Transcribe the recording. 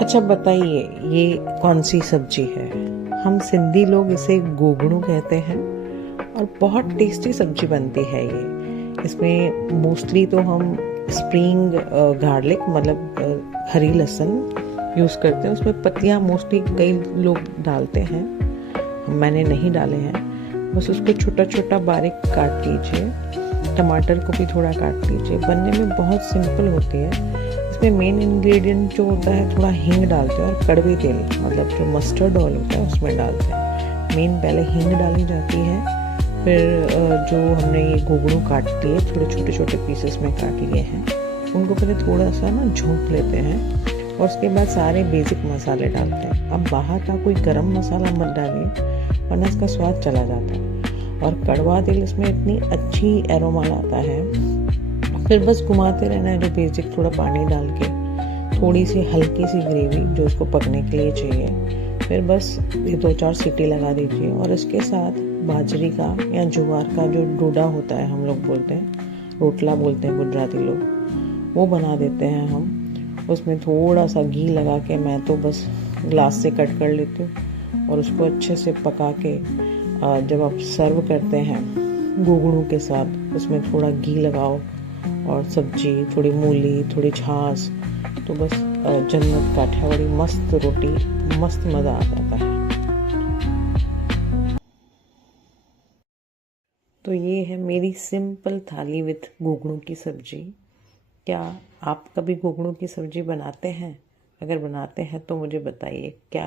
अच्छा बताइए, ये कौन सी सब्जी है? हम सिंधी लोग इसे गोगड़ू कहते हैं और बहुत टेस्टी सब्जी बनती है ये। इसमें मोस्टली तो हम स्प्रिंग गार्लिक मतलब हरी लहसुन यूज़ करते हैं। उसमें पत्तियाँ मोस्टली कई लोग डालते हैं, मैंने नहीं डाले हैं। बस उसको छोटा छोटा बारीक काट लीजिए, टमाटर को भी थोड़ा काट लीजिए। बनने में बहुत सिंपल होती है। इसमें मेन इंग्रेडिएंट जो होता है, थोड़ा हींग डालते हैं और कड़वी तेल मतलब जो मस्टर्ड ऑयल होता है उसमें डालते हैं। मेन पहले हींग डाली जाती है, फिर जो हमने ये गोगड़ू काट लिए, थोड़े छोटे छोटे पीसेस में काट लिए हैं, उनको पहले थोड़ा सा ना झोंक लेते हैं और उसके बाद सारे बेसिक मसाले डालते हैं। अब बाहर का कोई गरम मसाला मत डालिए वरना इसका स्वाद चला जाता है। और कड़वा तेल इसमें इतनी अच्छी एरोमा लाता है। फिर बस घुमाते रहना है, जो बेसिक थोड़ा पानी डाल के, थोड़ी सी हल्की सी ग्रेवी जो इसको पकने के लिए चाहिए। फिर बस ये 2-4 सीटी लगा दीजिए और इसके साथ बाजरी का या ज्वार का जो डोडा होता है, हम लोग बोलते हैं, रोटला बोलते हैं गुजराती लोग, वो बना देते हैं हम। उसमें थोड़ा सा घी लगा के मैं तो बस ग्लास से कट कर लेती हूँ और उसको अच्छे से पका के जब आप सर्व करते हैं गोगड़ू के साथ, उसमें थोड़ा घी लगाओ और सब्जी, थोड़ी मूली, थोड़ी छाछ, तो बस जन्नत काठियावाड़ी मस्त रोटी, मस्त मज़ा आ जाता है। तो ये है मेरी सिंपल थाली विथ गोगड़ू की सब्जी। क्या आप कभी गोगड़ू की सब्जी बनाते हैं? अगर बनाते हैं तो मुझे बताइए क्या